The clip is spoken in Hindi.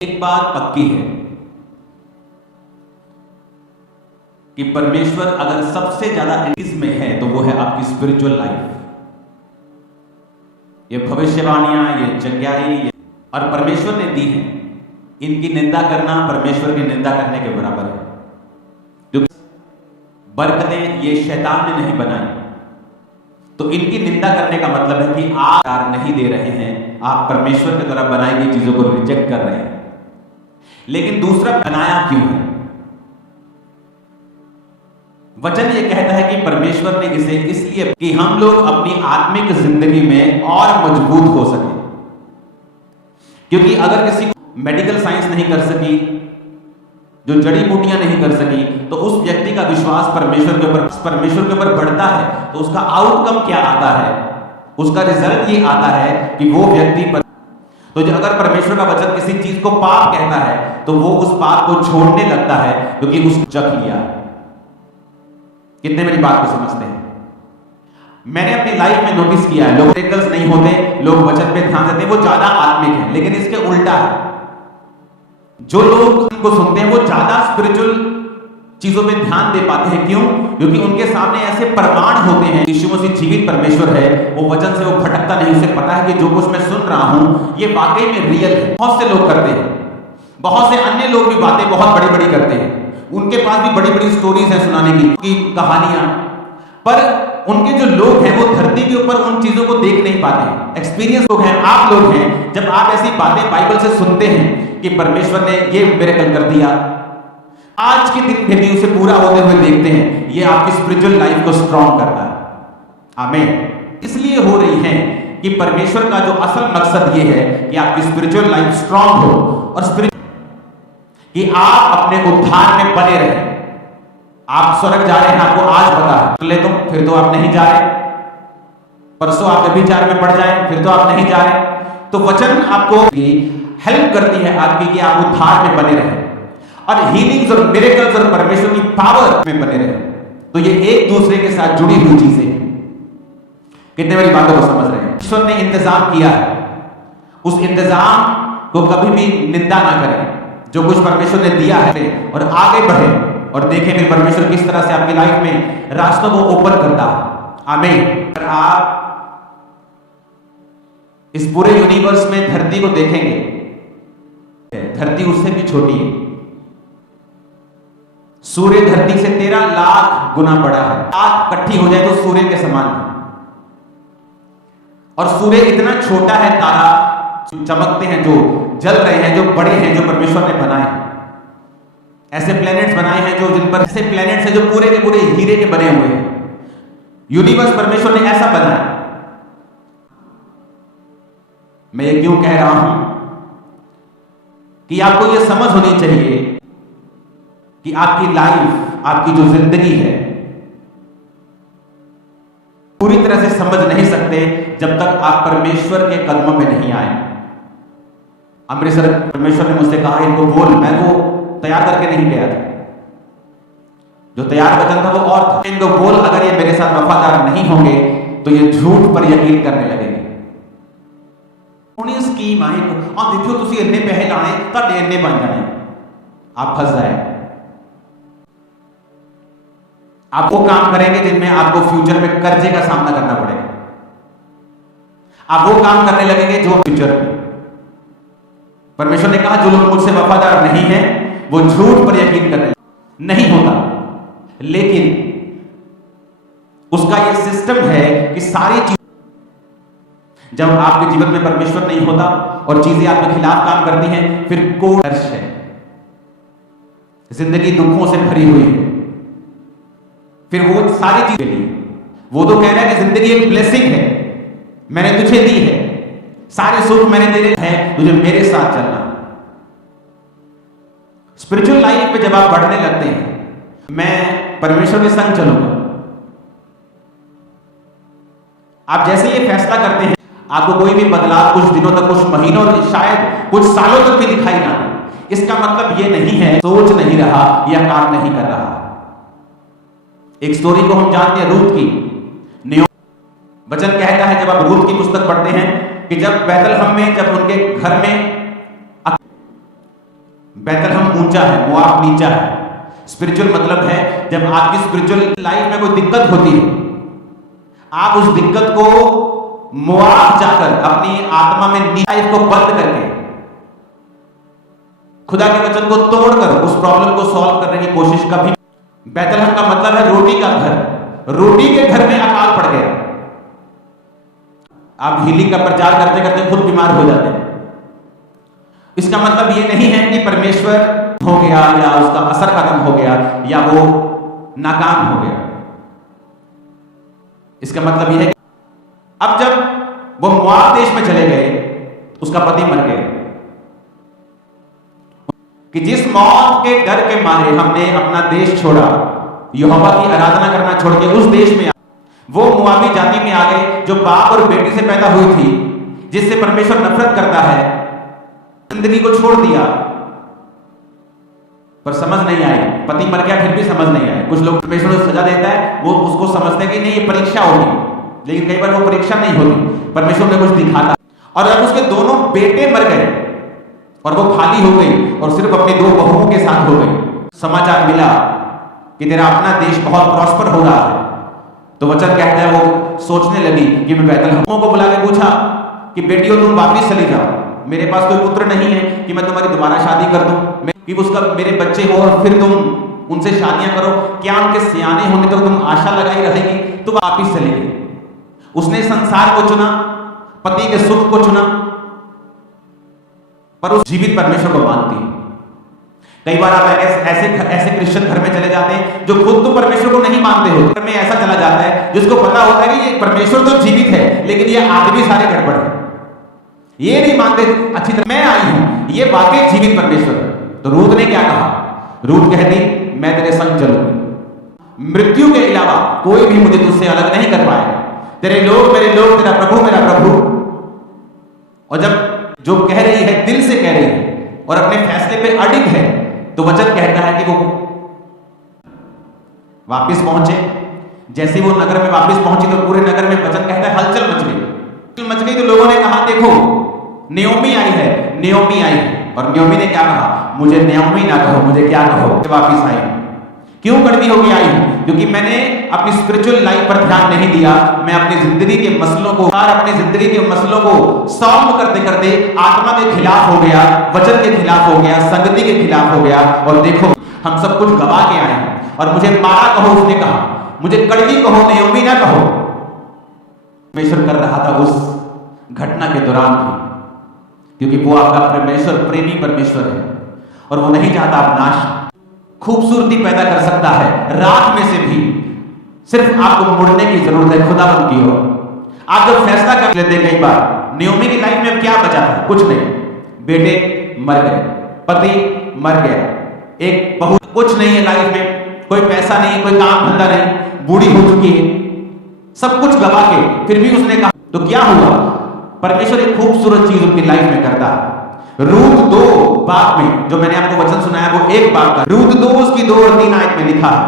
एक बात पक्की है कि परमेश्वर अगर सबसे ज्यादा में है तो वो है आपकी स्पिरिचुअल लाइफ। ये भविष्यवाणियां, ये जंग्याई और परमेश्वर ने दी है। इनकी निंदा करना परमेश्वर की निंदा करने के बराबर है, क्योंकि बरकतें ये शैतान ने नहीं बनाई। तो इनकी निंदा करने का मतलब है कि आप नहीं दे रहे हैं, आप परमेश्वर के द्वारा बनाई गई चीजों को रिजेक्ट कर रहे हैं। लेकिन दूसरा बनाया क्यों है? वचन ये कहता है कि परमेश्वर ने इसे इसलिए कि हम लोग अपनी आत्मिक जिंदगी में और मजबूत हो सके। क्योंकि अगर किसी को मेडिकल साइंस नहीं कर सकी, जो जड़ी बूटियां नहीं कर सकी, तो उस व्यक्ति का विश्वास परमेश्वर के ऊपर बढ़ता है। तो उसका आउटकम क्या आता है? उसका रिजल्ट ये आता है कि वो व्यक्ति तो जो अगर परमेश्वर का वचन किसी चीज को पाप कहता है तो वो उस पाप को छोड़ने लगता है, क्योंकि उसने चख लिया। कितने मेरी बात को समझते हैं? मैंने अपनी लाइफ में नोटिस किया है, लोग मिरेकल्स नहीं होते, लोग वचन पे ध्यान देते हैं, वो ज्यादा आत्मिक है। लेकिन इसके उल्टा है, जो लोग उनको सुनते हैं वो ज्यादा स्पिरिचुअल चीजों पे ध्यान दे पाते हैं। क्यों? क्योंकि उनके सामने ऐसे प्रमाण होते हैं। यीशु मसीह जीवित परमेश्वर है, वो वचन से वो भटकता नहीं। उसे पता है कि जो कुछ मैं सुन रहा हूं ये वाकई में रियल है। बहुत से लोग करते हैं, बहुत से अन्य लोग भी बातें बहुत बड़ी बड़ी करते हैं, उनके पास भी बड़ी बड़ी स्टोरीज हैं सुनाने की कहानियां, पर उनके जो लोग हैं वो धरती के ऊपर उन चीजों को देख नहीं पाते। एक्सपीरियंस लोग हैं, आप लोग हैं। जब आप ऐसी बातें बाइबल से सुनते हैं कि परमेश्वर ने ये मिरेकल कर दिया, आज के दिन में भी उसे पूरा होते हुए देखते हैं, ये आपकी स्पिरिचुअल लाइफ को स्ट्रॉन्ग करता है। आमीन। इसलिए हो रही है कि परमेश्वर का जो असल मकसद ये है कि आपकी स्पिरिचुअल लाइफ स्ट्रॉन्ग हो और कि आप अपने उद्धार में बने रहें। आप स्वर्ग जा रहे हैं, आपको आज पता है, ले तो फिर तो आप नहीं जा रहे। परसों आप व्यभिचार में पड़ जाए, फिर तो आप नहीं जा रहे। तो वचन आपको हेल्प करती है आपकी कि आप उद्धार में बने रहें और हीलिंग्स और मिरेकल्स और परमेश्वर की पावर में बने रहें। तो ये एक दूसरे के साथ जुड़ी हुई चीजें हैं। कितने मेरी बातों को समझ रहे हैं? ईश्वर ने इंतजाम किया है, उस इंतजाम को कभी भी निंदा ना करें। जो कुछ परमेश्वर ने दिया है और आगे बढ़े और देखें फिर परमेश्वर किस तरह से आपकी लाइफ में रास्तों को ओपन करता है। आमीन। आप इस पूरे यूनिवर्स में धरती को देखेंगे, धरती उससे भी छोटी है। सूर्य धरती से 13 लाख गुना बड़ा है। आग इकट्ठी हो जाए तो सूर्य के समान है। और सूर्य इतना छोटा है, तारा चमकते हैं, जो जल रहे हैं, जो बड़े हैं, जो परमेश्वर ने बनाए हैं। ऐसे प्लैनेट्स बनाए हैं जो जिन पर ऐसे प्लैनेट्स हैं जो पूरे के पूरे हीरे के बने हुए हैं। यूनिवर्स परमेश्वर ने ऐसा बनाया। मैं ये क्यों कह रहा हूं कि आपको ये समझ होनी चाहिए कि आपकी लाइफ, आपकी जो जिंदगी है, पूरी तरह से समझ नहीं सकते जब तक आप परमेश्वर के कदमों में नहीं आए। अमृतसर परमेश्वर ने मुझसे कहा इनको बोल, मैं वो तैयार करके नहीं गया था, जो तैयार वचन था वो और था। इनको बोल, अगर ये मेरे साथ वफादार नहीं होंगे तो ये झूठ पर यकीन करने लगेंगे। उन्हें स्कीम आई और देखियो तुसी इन्ने पैसे लाने ताडे इन्ने बन जाने, आप फंस जाए। आप वो काम करेंगे जिनमें आपको फ्यूचर में कर्जे का सामना करना पड़ेगा। आप वो काम करने लगेंगे जो फ्यूचर में परमेश्वर ने कहा जो लोग मुझसे वफादार नहीं है वो झूठ पर यकीन करने नहीं होता। लेकिन उसका ये सिस्टम है कि सारी चीज जब आपके जीवन में परमेश्वर नहीं होता और चीजें आपके खिलाफ काम करती हैं, फिर कोई हर्ष है, जिंदगी दुखों से भरी हुई है। फिर वो सारी चीजें लिए वो तो कह रहा है कि जिंदगी एक ब्लेसिंग है, मैंने तुझे दी है, सारे सुख मैंने तेरे हैं, तुझे मेरे साथ चलना। स्पिरिचुअल लाइफ पे जब आप बढ़ने लगते हैं, मैं परमेश्वर के संग चलूंगा, आप जैसे ये फैसला करते हैं, आपको कोई भी बदलाव कुछ दिनों तक, कुछ महीनों, शायद कुछ सालों तक भी दिखाई ना दे। इसका मतलब ये नहीं है सोच नहीं रहा या काम नहीं कर रहा। एक स्टोरी को हम जानते हैं, रूत की। वचन कहता है जब आप रूत की पुस्तक पढ़ते हैं कि जब बैतलहम में, जब उनके घर में बैतलहम ऊंचा है, मोआब नीचा है। स्पिरिचुअल मतलब है जब आपकी स्पिरिचुअल लाइफ में कोई दिक्कत होती है, आप उस दिक्कत को मोआब जाकर अपनी आत्मा में लाइफ को बंद करके खुदा के वचन को तोड़कर उस प्रॉब्लम को सॉल्व करने की कोशिश कभी। बैतलहम का मतलब है रोटी का घर। रोटी के घर में अकाल पड़ गया। आप हीलिंग का प्रचार करते करते खुद बीमार हो जाते हैं। इसका मतलब यह नहीं है कि परमेश्वर हो गया या उसका असर खत्म हो गया या वो नाकाम हो गया। इसका मतलब यह है कि अब जब वो मोआब देश में चले गए, उसका पति मर गया कि जिस मौत के डर के मारे हमने अपना देश छोड़ा, यहोवा की आराधना करना छोड़ के उस देश में वो मोआबी जाति में आ गए जो बाप और बेटी से पैदा हुई थी, जिससे परमेश्वर नफरत करता है। जिंदगी को छोड़ दिया पर समझ नहीं आई। पति मर गया फिर भी समझ नहीं आई। कुछ लोग परमेश्वर को सजा देता है, वो उसको समझते हैं कि नहीं ये परीक्षा होगी, लेकिन कई बार वो परीक्षा नहीं होती, परमेश्वर ने कुछ दिखाता। और जब उसके दोनों बेटे मर गए और वो खाली हो गई और सिर्फ अपनी 2 बहुओं के साथ हो गई, समाचार मिला कि तेरा अपना देश बहुत प्रॉस्पर हो रहा है, तो वचन कहता है वो सोचने लगी कि मैं बैतलहम को बुला के पूछा कि बेटियों तुम वापिस चली जाओ, मेरे पास कोई पुत्र नहीं है कि मैं तुम्हारी दोबारा शादी कर दूं, कि उसका मेरे बच्चे हो और फिर तुम उनसे शादियां करो, क्या उनके सियाने होने तक तुम आशा लगाई रहेगी? तो वापिस चली गई। उसने संसार को चुना, पति के सुख को चुना, पर उस जीवित परमेश्वर को मानती। कई बार आप ऐसे क्रिश्चियन घर में चले जाते हैं जो खुद तो परमेश्वर को नहीं मानते हो। घर में ऐसा चला जाता है जिसको पता होता है कि ये परमेश्वर तो जीवित है लेकिन ये आदमी सारे गड़बड़ है, ये नहीं मानते अच्छी तरह मैं आई हूं, ये वाकई जीवित परमेश्वर है। तो रूत ने क्या कहा? रूत कहती मैं तेरे संग चलूंगी, मृत्यु के अलावा कोई भी मुझे तुझसे अलग नहीं कर पाएगा। तेरे लोग मेरे लोग, तेरा प्रभु मेरा प्रभु। और जब जो कह रही है दिल से कह रही है और अपने फैसले पे अडिग है, तो वचन कहता है कि वो वापिस पहुंचे। जैसे वो नगर में वापिस पहुंची तो पूरे नगर में वचन कहता है हलचल मच गई। तो लोगों ने कहा देखो नियोमी आई है, नियोमी आई है। और नियोमी ने क्या कहा? मुझे नियोमी ना कहो, मुझे क्या कहो? वापिस आई। क्यों कड़वी होगी आई? क्योंकि मैंने अपनी स्पिरिचुअल लाइफ पर ध्यान नहीं दिया। मैं अपनी जिंदगी के मसलों को सॉल्व करते करते आत्मा के खिलाफ हो गया, वचन के खिलाफ हो गया, संगति के खिलाफ हो गया। और देखो हम सब कुछ गवा के आए हैं। और मुझे मारा कहो, उसने कहा, मुझे कड़वी कहो, नियोमी ना कहो। परमेश्वर कर रहा था उस घटना के दौरान भी, क्योंकि वो आपका परमेश्वर प्रेमी परमेश्वर है और वो नहीं चाहता आप नाश। खूबसूरती पैदा कर सकता है रात में से भी, सिर्फ आपको मुड़ने की जरूरत है खुदावंद की ओर। आप जब फैसला कर लेते हैं, कई बार नियोमी की लाइफ में क्या बचा था? कुछ नहीं। बेटे मर गए, पति मर गया, एक बहू, कुछ नहीं है लाइफ में, कोई पैसा नहीं, कोई काम धंधा नहीं, बूढ़ी हो चुकी है, सब कुछ गवा के फिर भी उसने कहा। तो क्या हुआ? परमेश्वर एक खूबसूरत चीज उनकी लाइफ में करता है। रूत 2 बाब में जो मैंने आपको वचन सुनाया वो 1 बाब का, रूत 2 उसकी 2 और 3 आयत में लिखा है